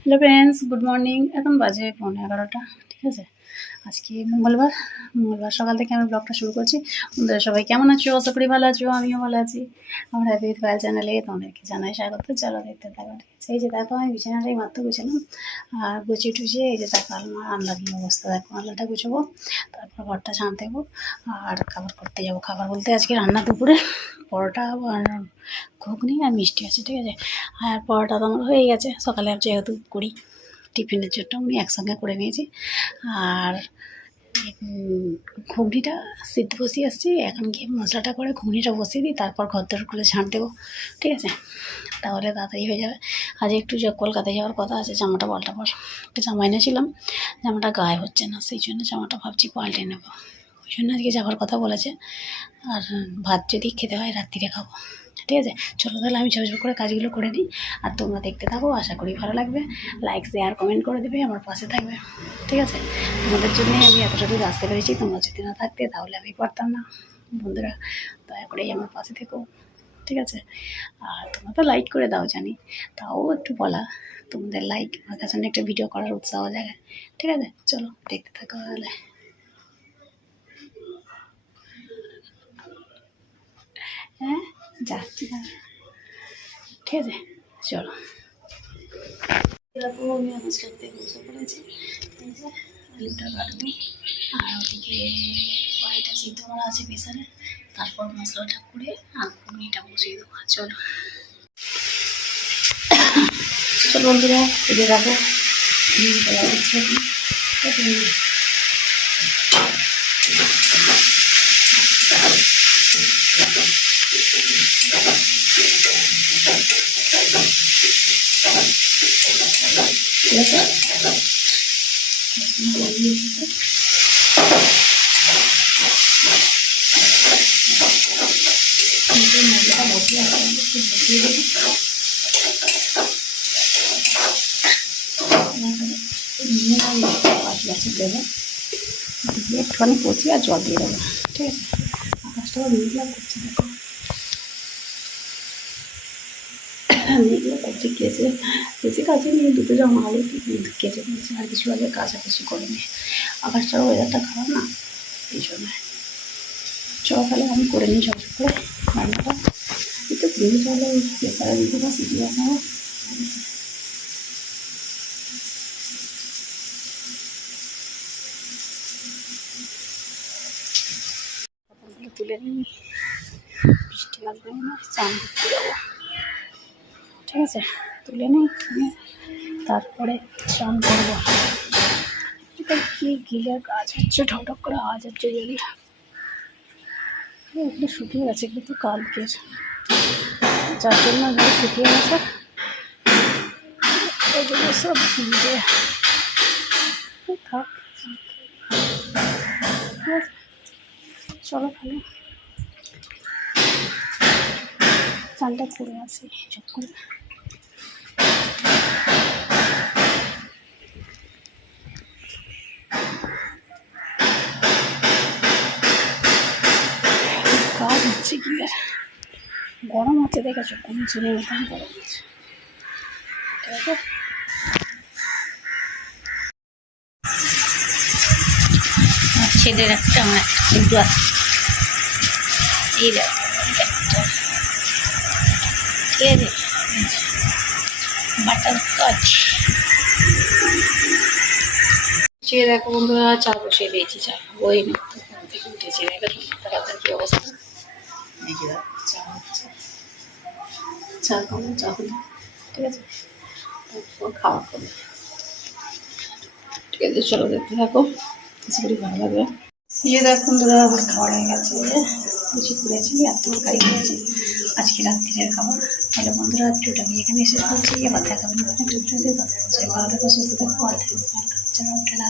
Hello friends good morning এখন বাজে পৌনে এগারোটা ঠিক আছে আজকে মঙ্গলবার মঙ্গলবার সকাল থেকে আমি ব্লগটা শুরু করছি। বন্ধুরা সবাই কেমন আছো? আশা করি ভালো আছো, আমিও ভালো আছি। আমার হ্যাপি ফাইল চ্যানেলে তোমাদেরকে জানাই স্বাগত। চলো দেখতে থাকো। আছে এই যে দেখো, আমি বিছানাটাই মাত্র গুছালাম। আর গুছিয়ে টুছিয়ে এই যে দেখো আলমার আনলার কি অবস্থা। দেখো আনলাটা গুছাবো, তারপর ঘরটা ছাঁট দেবো আর খাবার করতে যাব। খাবার বলতে আজকে রান্না দুপুরে, পরোটা আর ঘুগনি আর মিষ্টি আছে, ঠিক আছে? আর পরোটা তো আমার হয়ে গেছে। সকালে যেহেতু করি। টিফিনের জন্য আমি একসঙ্গে করে নিয়েছি। আর ঘুগনিটা সিদ্ধ বসিয়ে আসছি। এখন গিয়ে মশলাটা করে ঘুগনিটা বসিয়ে দিই, তারপর ঘর করে ঝাঁট দেবো। ঠিক আছে? তাহলে তাড়াতাড়ি হয়ে যাবে। আজ একটু যে কলকাতায় যাওয়ার কথা আছে, জামাটা পাল্টা পর। একটা জামা এনেছিলাম, জামাটা গায়ে হচ্ছে না, সেই জন্য জামাটা ভাবছি পাল্টে নেব। ওই জন্য আজকে যাওয়ার কথা বলেছে। আর ভাত যদি খেতে হয়, রাত্রিরে খাব। ঠিক আছে? চলো তাহলে আমি ছোটো করে কাজগুলো করে নিই আর তোমরা দেখতে থাকো, আশা করি ভালো লাগবে। লাইক শেয়ার কমেন্ট করে দেবে, আমার পাশে থাকবে। ঠিক আছে? তোমাদের জন্যে আমি এতটা দূর আসতে পেরেছি, তোমরা যদি না থাকতে তাহলে আমি পারতাম না। বন্ধুরা, দয়া করেই আমার পাশে থেকো। ঠিক আছে? আর তোমরা তো লাইক করে দাও, জানি। তাও একটু বলা, তোমাদের লাইক আমার কাছে একটা ভিডিও করার উৎসাহ জায়গায় ঠিক আছে? চলো, দেখতে থাকো তাহলে। হ্যাঁ? যাচ্ছি ঠিক আছে, চলো। আমি কাটতে বসে পড়েছি। এই যে, আলুটা কাটবো আর ওদিকে কড়াইটা সিদ্ধ করা আছে প্রেসারে তারপর মশলাটা করে আর ঘুগনিটা বসিয়ে দেবো। চলো। চলো বন্ধুরা এদের ডিম কলা হচ্ছে ঠিক আছে মশলাটা বসিয়ে একটুখানি জল দিয়ে দেবো। ঠিক আছে? আকাশটা করছে দেখো। মেঘলা করছে কেচে, বেশি কাছে নিয়ে দুটো জামা আলু কেচে নিয়েছি, আর কিছু আগে কাছাকাছি করে নিয়ে। আকাশটার ওয়েদারটা খারাপ না, এই জন্য। চল তাহলে আমি করে নিই ঝট করে রান্নাটা। একটু দিয়ে চলে পেপারে দিতে বা সিটি আসাবো তুলে নিই। বৃষ্টি লাগবে না চান করতে যাব। ঠিক আছে? তুলে নিই। তারপরে স্নান করব। এটা কি গিলে গাছ হচ্ছে ঠক করে আওয়াজ হচ্ছে যদি। এগুলো শুকিয়ে গেছে, কিন্তু কালকের যার জন্য এগুলো শুকিয়ে গেছে। এগুলো সব ভিজে। থাক। চলো তাহলে। করে আসি চট করে। কাজ হচ্ছে কি গরম হচ্ছে, দেখেছ? কোন চুলে মতন গরম হচ্ছে। আছে ছেলের একটা, আমার একটা আছে। এই দেখো। ঠিক আছে বাটার কাজ সে দেখো বন্ধুরা চা বসিয়ে দিয়েছি চা ওই মাত্র ঘুম থেকে উঠেছে দেখো কি অবস্থা। দেখো, চা হচ্ছে। চা খাব চা হলো ঠিক আছে? তারপর খাওয়া করব ঠিক আছে চলো দেখতে থাকো। করি ভালো লাগবে। এই যে দেখো বন্ধুরা আমার খাওয়া হয়ে গেছে। করেছি আর তরকারি করেছি। আজকে রাত্রির খাবার তাহলে বন্ধুরা ভিডিওটা আমি এখানে শেষ করছি। আবার দেখা হবে ভালো থাকো, সুস্থ থাকো। চলো টাটা